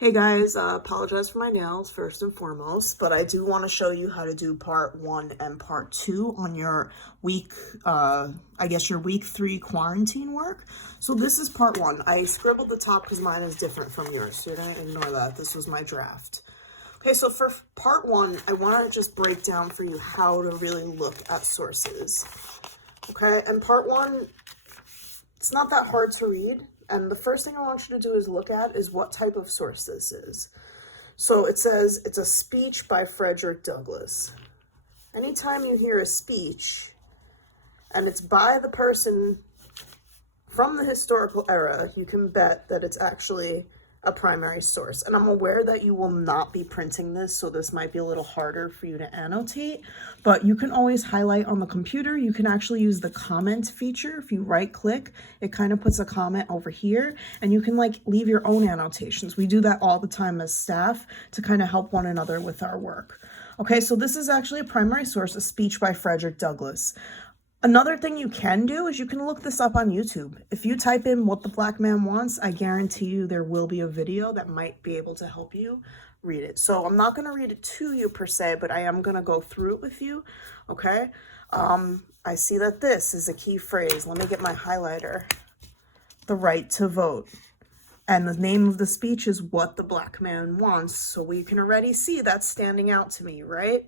Hey guys, apologize for my nails first and foremost, but I do want to show you how to do part 1 and part 2 on your week, your week 3 quarantine work. So this is part 1. I scribbled the top because mine is different from yours, so you're going to ignore that. This was my draft. Okay, so for part 1, I want to just break down for you how to really look at sources. Okay, and part 1, it's not that hard to read. And the first thing I want you to do is look at is what type of source this is. So it says it's a speech by Frederick Douglass. Anytime you hear a speech and it's by the person from the historical era, you can bet that it's actually a primary source. And I'm aware that you will not be printing this, so this might be a little harder for you to annotate, but you can always highlight on the computer. You can actually use the comment feature. If you right click, it kind of puts a comment over here and you can leave your own annotations. We do that all the time as staff to kind of help one another with our work. Okay, so this is actually a primary source, a speech by Frederick Douglass. Another thing you can do is you can look this up on YouTube. If you type in what the black man wants, I guarantee you there will be a video that might be able to help you read it. So I'm not going to read it to you per se, but I am going to go through it with you. Okay. I see that this is a key phrase. Let me get my highlighter. The right to vote. And the name of the speech is What the Black Man Wants. So we can already see that's standing out to me, right?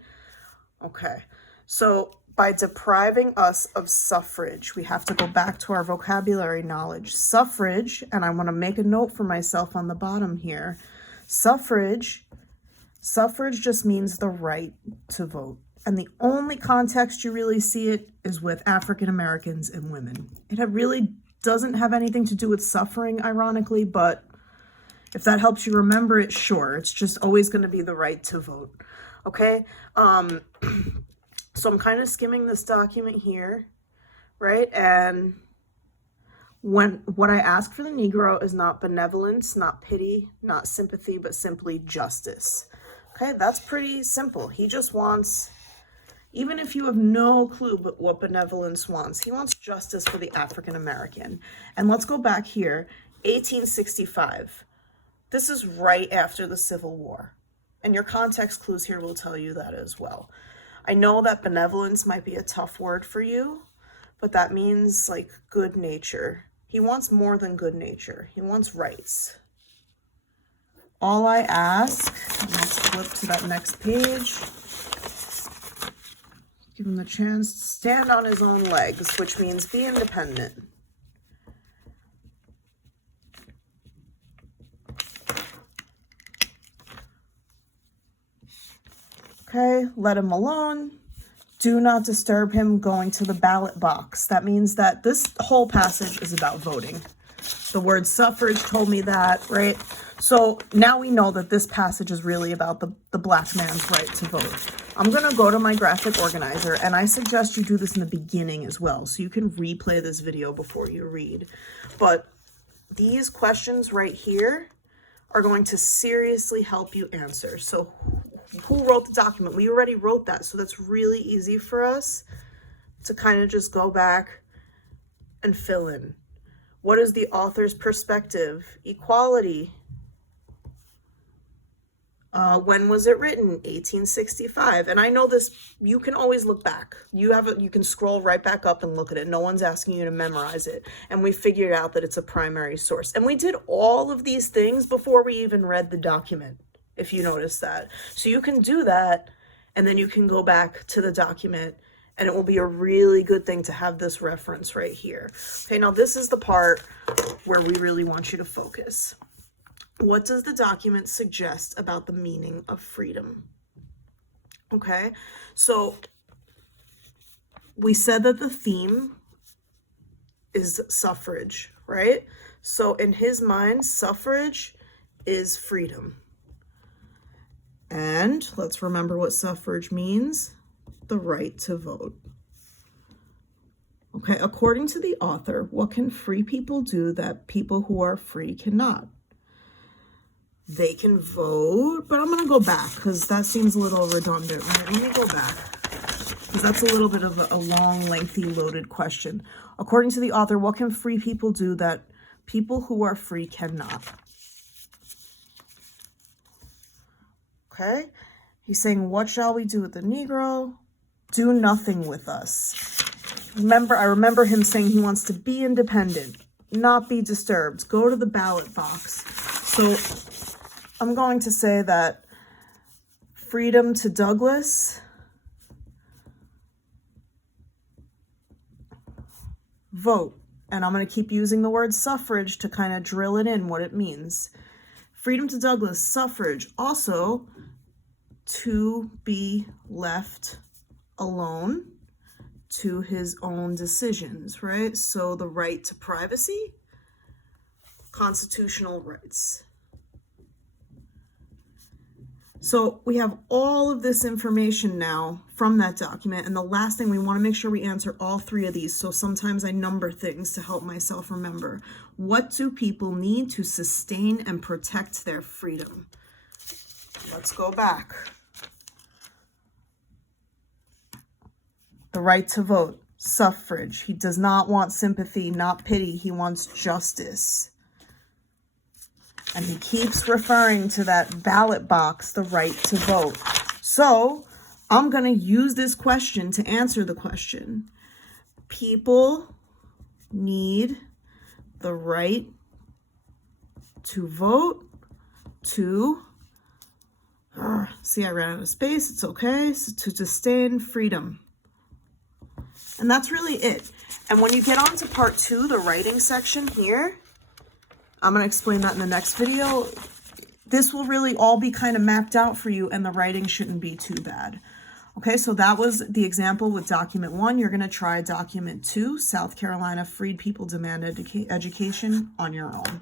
Okay. So by depriving us of suffrage, we have to go back to our vocabulary knowledge. Suffrage, and I want to make a note for myself on the bottom here. Suffrage just means the right to vote. And the only context you really see it is with African Americans and women. It really doesn't have anything to do with suffering, ironically, but if that helps you remember it, sure. It's just always going to be the right to vote. Okay? So I'm kind of skimming this document here, right? And what I ask for the Negro is not benevolence, not pity, not sympathy, but simply justice. Okay, that's pretty simple. He just wants, even if you have no clue but what benevolence wants, he wants justice for the African American. And let's go back here, 1865. This is right after the Civil War. And your context clues here will tell you that as well. I know that benevolence might be a tough word for you, but that means good nature. He wants more than good nature. He wants rights. All I ask, let's flip to that next page. Give him the chance to stand on his own legs, which means be independent. Okay, let him alone. Do not disturb him going to the ballot box. That means that this whole passage is about voting. The word suffrage told me that, right? So now we know that this passage is really about the black man's right to vote. I'm going to go to my graphic organizer, and I suggest you do this in the beginning as well, so you can replay this video before you read. But these questions right here are going to seriously help you answer. So who wrote the document? We already wrote that, so that's really easy for us to kind of just go back and fill in. What is the author's perspective? Equality. When was it written? 1865. And I know this, you can always look back. You can scroll right back up and look at it. No one's asking you to memorize it. And we figured out that it's a primary source. And we did all of these things before we even read the document, if you notice that. So you can do that, and then you can go back to the document, and it will be a really good thing to have this reference right here. Okay, now this is the part where we really want you to focus. What does the document suggest about the meaning of freedom? Okay, so we said that the theme is suffrage, right? So in his mind, suffrage is freedom. And let's remember what suffrage means, the right to vote. Okay, according to the author, what can free people do that people who are free cannot? They can vote, but I'm going to go back because that seems a little redundant, right? Let me go back because that's a little bit of a long, lengthy, loaded question. According to the author, what can free people do that people who are free cannot? okay? He's saying, what shall we do with the Negro? Do nothing with us. I remember him saying he wants to be independent, not be disturbed, go to the ballot box. So I'm going to say that freedom to Douglas, vote. And I'm going to keep using the word suffrage to kind of drill it in what it means. Freedom to Douglas, suffrage. Also, to be left alone to his own decisions, right? So the right to privacy, constitutional rights. So we have all of this information now from that document. And the last thing, we want to make sure we answer all three of these. So sometimes I number things to help myself remember. What do people need to sustain and protect their freedom? Let's go back. The right to vote, suffrage. He does not want sympathy, not pity. He wants justice. And he keeps referring to that ballot box, the right to vote. So I'm going to use this question to answer the question. People need the right to vote to, see, I ran out of space. It's okay. So to sustain freedom. And that's really it. And when you get on to part 2, the writing section here, I'm going to explain that in the next video. This will really all be kind of mapped out for you, and the writing shouldn't be too bad. Okay, so that was the example with document 1. You're going to try document 2, South Carolina Freed People Demand Education, on your own.